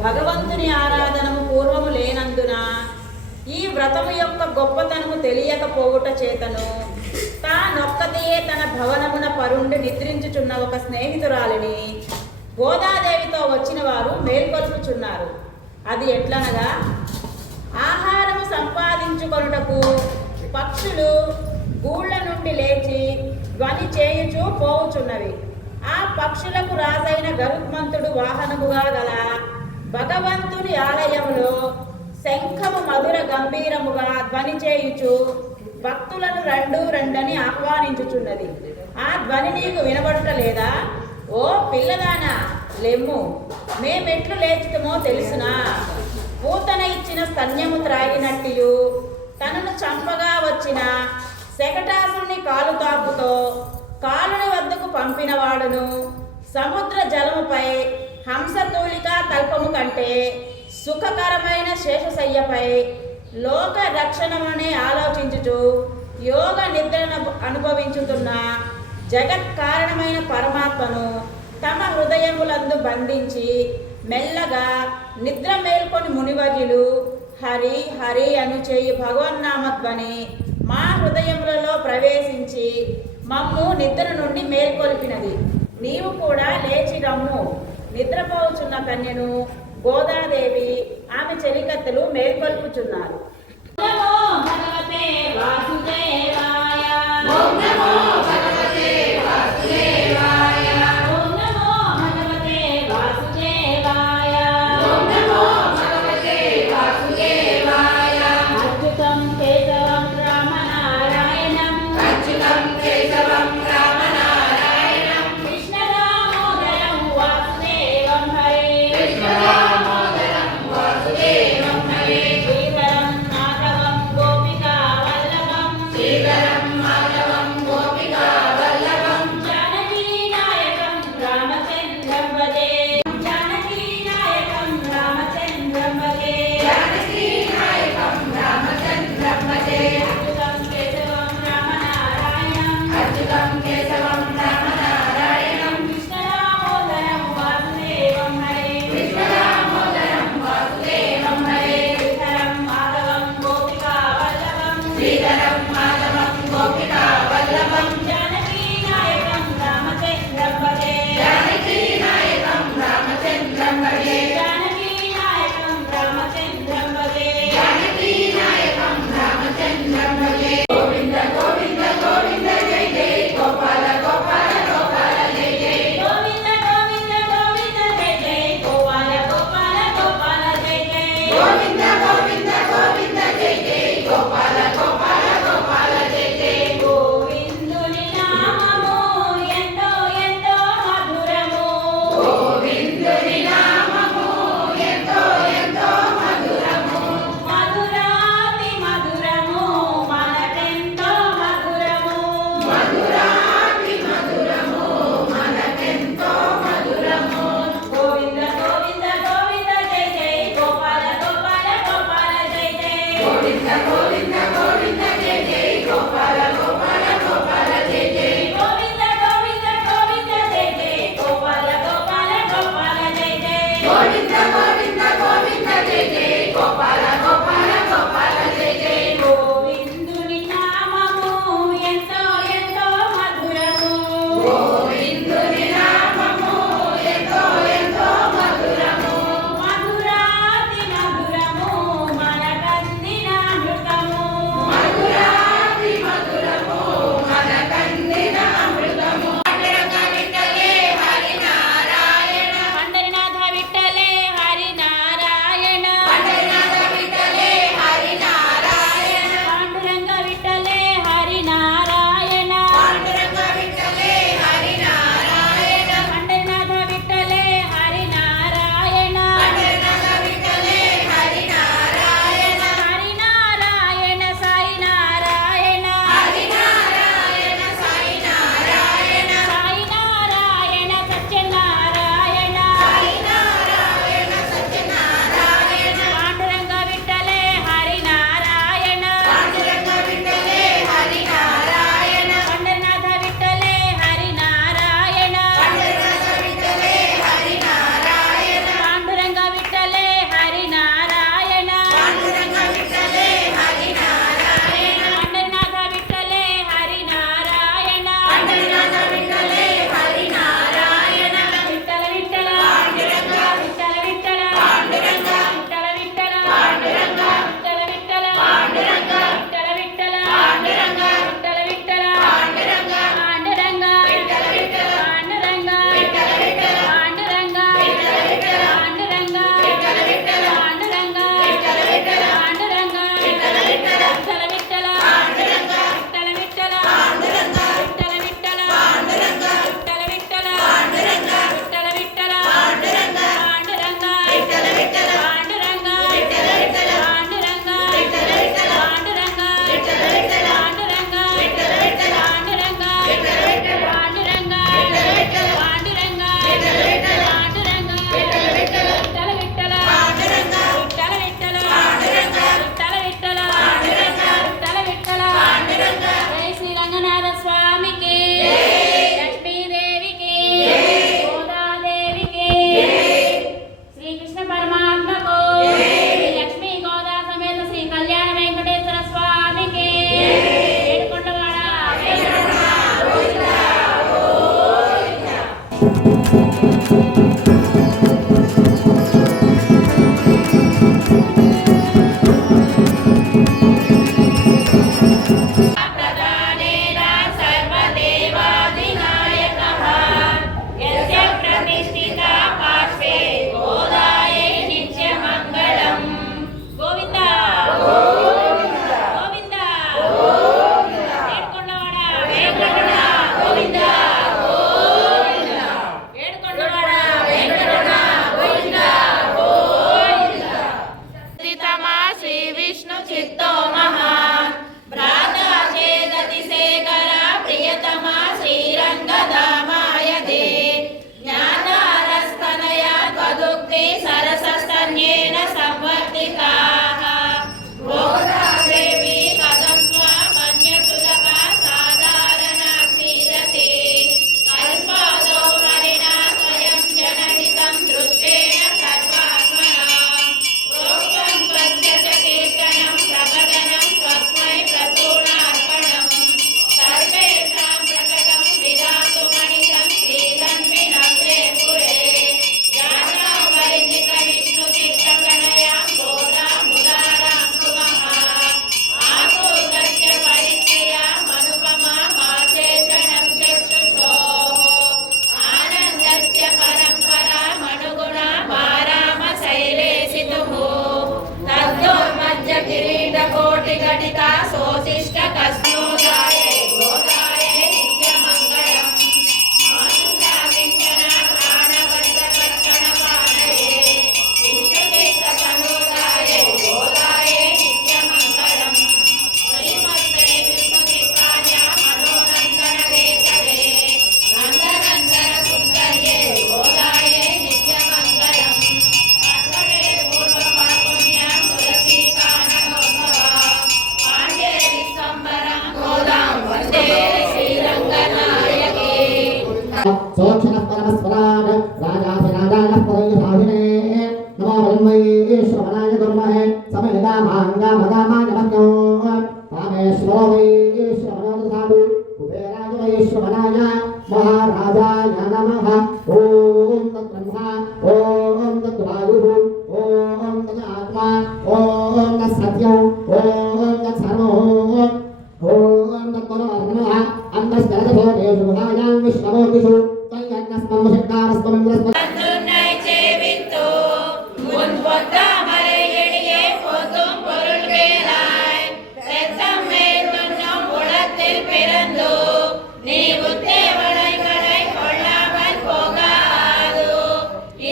భగవంతుని ఆరాధనము పూర్వము లేనందున ఈ వ్రతము యొక్క గొప్పతనము తెలియకపోవుట చేతను తానొక్కదియే తన భవనమున పరుండి నిద్రించుచున్న ఒక స్నేహితురాలిని గోదాదేవితో వచ్చిన వారు మేల్కొల్పుచున్నారు. అది ఎట్లనగా, ఆహారము సంపాదించుకొనుటకు పక్షులు గూళ్ళ నుండి లేచి ధ్వని చేయుచూ పోవుచున్నవి. ఆ పక్షులకు రాజైన గరుత్మంతుడు వాహనముగా గల భగవంతుని ఆలయంలో శంఖము మధుర గంభీరముగా ధ్వని చేయుచు భక్తులను రండని ఆహ్వానించుచున్నది. ఆ ధ్వని నీకు వినబడటలేదా? ఓ పిల్లదానా, లెమ్ము, మేమెట్లు లేచితమో తెలుసునా? పూతన ఇచ్చిన స్తన్యము త్రాగినట్టియు తనను చంపగా వచ్చిన శకటాసుని కాలు తాపుతో కాలుని వద్దకు పంపినవాడును సముద్ర జలముపై హంసతూలికా తల్పము కంటే సుఖకరమైన శేషశయ్యపై లోక రక్షణమనే ఆలోచించుచు యోగ నిద్రను అనుభవించుతున్న జగత్ కారణమైన పరమాత్మను తమ హృదయములందు బంధించి మెల్లగా నిద్ర మేల్కొని మునివర్యులు హరి హరి అను చేయి భగవన్నామధ్వని మా హృదయములలో ప్రవేశించి మమ్ము నిద్ర నుండి మేల్కొల్పినది. నీవు కూడా లేచి రమ్ము. నిద్రపోచున్న కన్యను గోదాదేవి ఆమె చెలికత్తెలు మేల్కొల్పుచున్నారు. శ్రీధరం మాధవం గోపికా జానకీ నాయకం రామచంద్రం భజే గోవింద గోవింద గోవింద జై జై గోపాల గోపాల గోపాల జై జై గోవింద గోవింద గోవింద జై జై గోపాల గోపాల గోపాల జై జై గోవింద గోవింద గోవింద జై జై గోపాల గోపాల గోపాల జై జై గోవిందుని నామము ఎంతో ఎంతో మధురము గోవిందుని నామము ఎంతో ఎంతో మధురము మధురాతి మధురము మనకెంతో మధురము మధురాతి మధురము మనకెంతో మధురము గోవింద గోవింద గోవింద జై జై గోపాల గోపాల గోపాల జై జై గోవింద గోవింద గోవింద జై జై గోపాల గోపాల గోపాల జై జై గోవింద గోవింద గోవింద జై జై గోపాల గోపాల గోపాల జై జై గోవింద గోవింద గోవింద జై జై గోపాల గోపాల గోపాల జై జై గోవిందుని నామము ఎంతో ఎంతో మధురము గోవిందుని నామము ఎంతో ఎంతో మధురము మధురాతి మధురము మనకందిన అమృతము మధురాతి మధురము మనకందిన అమృతము పండరంగ విఠలే హరి నారాయణ పండరినాథ విఠలే सोक्षणः परमस्वराट राजाधिराजानः परयुधाधिने नमो वैश्वमनाय गुर्महे समेधा माङ्गामगामाय नमो कामेश्वरो वैश्वमनो दधातु कुबेराय वैश्वमनाय महाराजाय नमः ॐ तद्ब्रह्मा ॐ तद्वायुः ॐ तदात्मा ॐ तत्सत्यम् ॐ तत्सर्वो ॐ तत्परब्रह्म अन्नस्करदभोगेषु गुहायां विश्वमोतिषु तयज्ञस्मं शक्तारस्त्वमिन्द्रस्त्वम् வந்துன்னை சேவித்து உன் பொத்தாமரை எளியே போதும் பொருள்களாய் செத்தம்மே துன்னும் உலத்தில் பிறந்து நீ உத்தேவளைகளை கொள்ளாமல் போகாது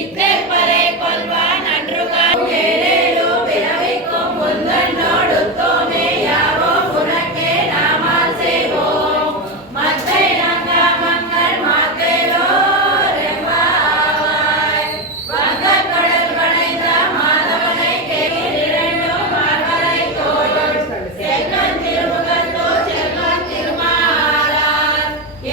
இத்தேப்பரை கொள்வான் அன்றுகான் ஏழேலு பிறவிக்கும் முந்தன்னோடு தோமே யாவோம் உனக்கே நாமால் செய்வோம் மத்தை நங்காமங்கள் மாத்தேலோ ரெம்பாவாய் வங்கக்கடல் கடைந்த மாதவனை கேள் இரண்டும் மார்பலை தோள் செல்வன் திருமுகத்தோ செல்வன் திருமாலார்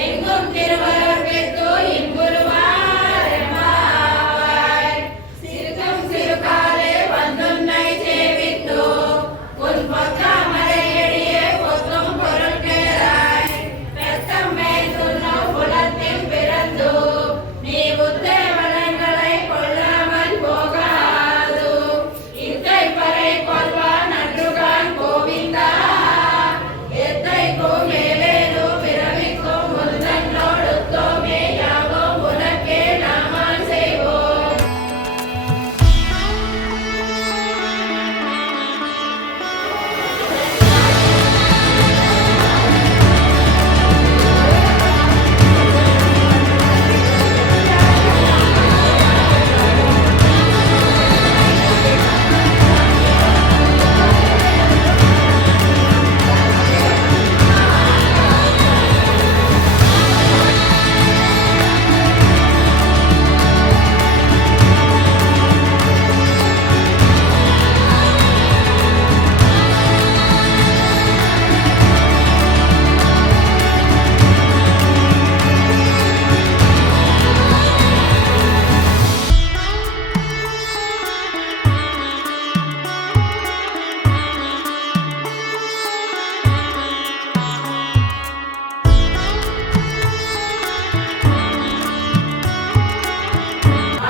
எங்கும் திருவருள் பெற்று இன்புறுவார் ரெம்பாவாய் சிறுகம் சிறுகாலே வந்துன்னை சேவித்து உன் பொத்தாமரை எளியே பொத்தும் பொருள்களாய் பெத்தம் மேல் துன்னும் புலத்தில் பிறந்து நீ உத்தேவலங்களை கொள்ளாமல் போகாது இத்தை பறை கொள்வான் அன்றுகான் கோவிந்தா எத்தைக்கும் மேலேனு பிறவிக்கும் முந்தன்னோடு தோமே யாவோம் உனக்கே நாமால் செய்வோம்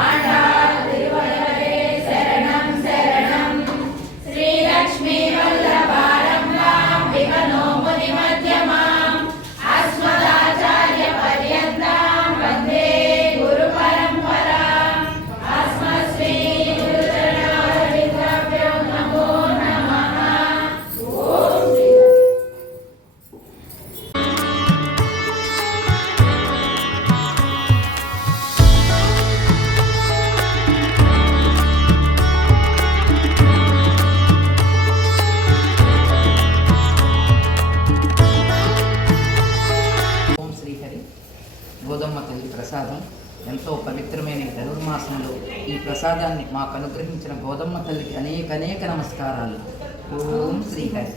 ஆண்டாள் திருவள்ளுவரே சரணம் சரணம் ஸ்ரீலக்ஷ்மி வல்லபாரம்பாம் விமனோ முனி மத்யமாம் அஸ்மதாச்சார்ய பர்யந்தாம் வந்தே குரு பரம்பராம் அஸ்மஸ்ரீ குருச்சரணாரவிந்தாभ्यो நமோ நமः ஓம் ஸ்ரீ ఓం శ్రీహరి గోదమ్మ తల్లి ప్రసాదం ఎంతో పవిత్రమైన ఈ ధనుర్మాసంలో ఈ ప్రసాదాన్ని మాకు అనుగ్రహించిన గోదమ్మ తల్లికి అనేక నమస్కారాలు. ఓం శ్రీహరి.